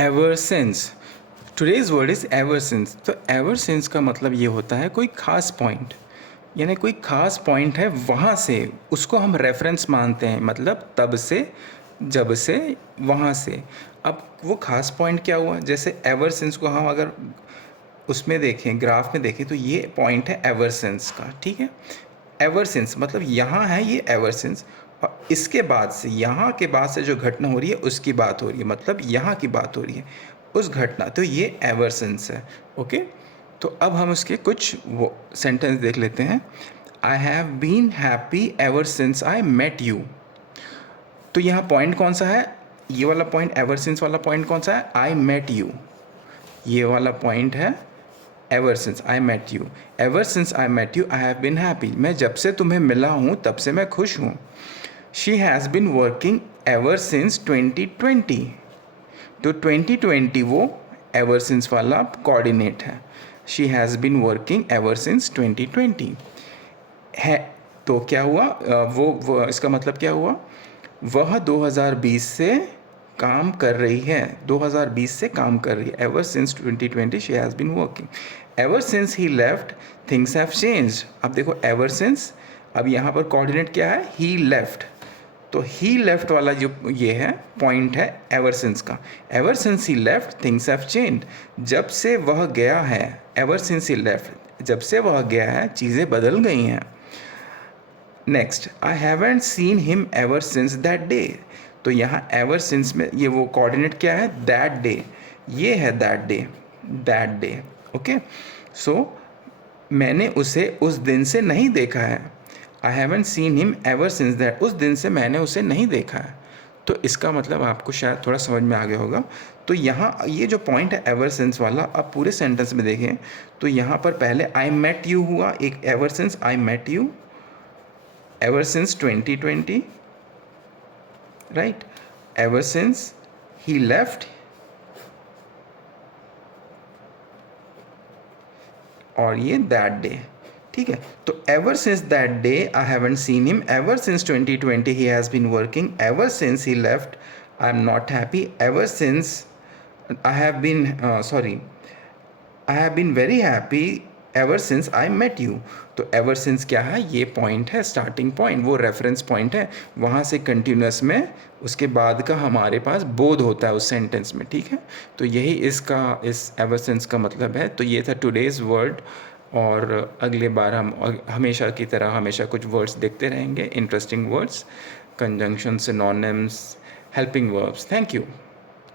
Ever since, today's word is ever since. तो ever since का मतलब ये होता है कोई ख़ास पॉइंट, यानी कोई ख़ास पॉइंट है वहाँ से उसको हम रेफरेंस मानते हैं, मतलब तब से, जब से, वहाँ से। अब वो ख़ास पॉइंट क्या हुआ, जैसे एवर सिंस को हम अगर उसमें देखें, ग्राफ में देखें, तो ये पॉइंट है एवर सिंस का, ठीक है। एवर सिंस मतलब यहाँ है ये एवर सिंस, और इसके बाद से, यहाँ के बाद से जो घटना हो रही है उसकी बात हो रही है, मतलब यहाँ की बात हो रही है उस घटना, तो ये एवर सिंस है। ओके, तो अब हम उसके कुछ वो सेंटेंस देख लेते हैं। I have been happy ever since I met you. तो यहाँ पॉइंट कौन सा है, ये वाला पॉइंट, एवर सिंस वाला पॉइंट कौन सा है, आई मेट यू। ये वाला पॉइंट है ever since I met you. Ever since I met you I have been happy, मैं जब से तुम्हें मिला हूँ तब से मैं खुश हूँ। She has been working ever since 2020। तो 2020 वो एवर सिंस वाला कोऑर्डिनेट है। She has been working ever since 2020 है। तो क्या हुआ, वो इसका मतलब क्या हुआ, वह 2020 से काम कर रही है, 2020 से काम कर रही है। Ever since 2020 she has been working. Ever since he left things have changed. अब देखो एवर सिंस, अब यहाँ पर कोऑर्डिनेट क्या है, ही लेफ्ट। तो ही लेफ्ट वाला जो ये है पॉइंट है एवर सिंस का। Ever since he left things have changed, जब से वह गया है, एवर सिंस ही लेफ्ट, जब से वह गया है चीज़ें बदल गई हैं। Next, I haven't seen him ever since that day. तो यहाँ एवर सिंस में ये वो कोऑर्डिनेट क्या है, दैट डे, ये है that day, that day. Okay, so मैंने उसे उस दिन से नहीं देखा है। I haven't seen him ever since that, उस दिन से मैंने उसे नहीं देखा है। तो इसका मतलब आपको शायद थोड़ा समझ में आ गया होगा। तो यहाँ ये जो पॉइंट है एवर सिंस वाला, आप पूरे सेंटेंस में देखें तो यहाँ पर पहले आई मेट यू हुआ, एक ever since I met you ever since 2020, right? Ever since he left, और ये that day, ठीक है। तो ever since that day I haven't seen him, ever since 2020 he has been working, ever since he left I am not happy, ever since I have been I have been very happy ever since I met you. तो ever since क्या है, ये point है, starting point, वो reference point है, वहाँ से continuous में उसके बाद का हमारे पास बोध होता है उस सेंटेंस में, ठीक है। तो यही इसका, इस एवर सिंस का मतलब है। तो ये था टुडेज़ वर्ड, और अगले बार हम हमेशा की तरह हमेशा कुछ वर्ड्स देखते रहेंगे, interesting words, conjunction, synonyms, helping verbs. Thank you.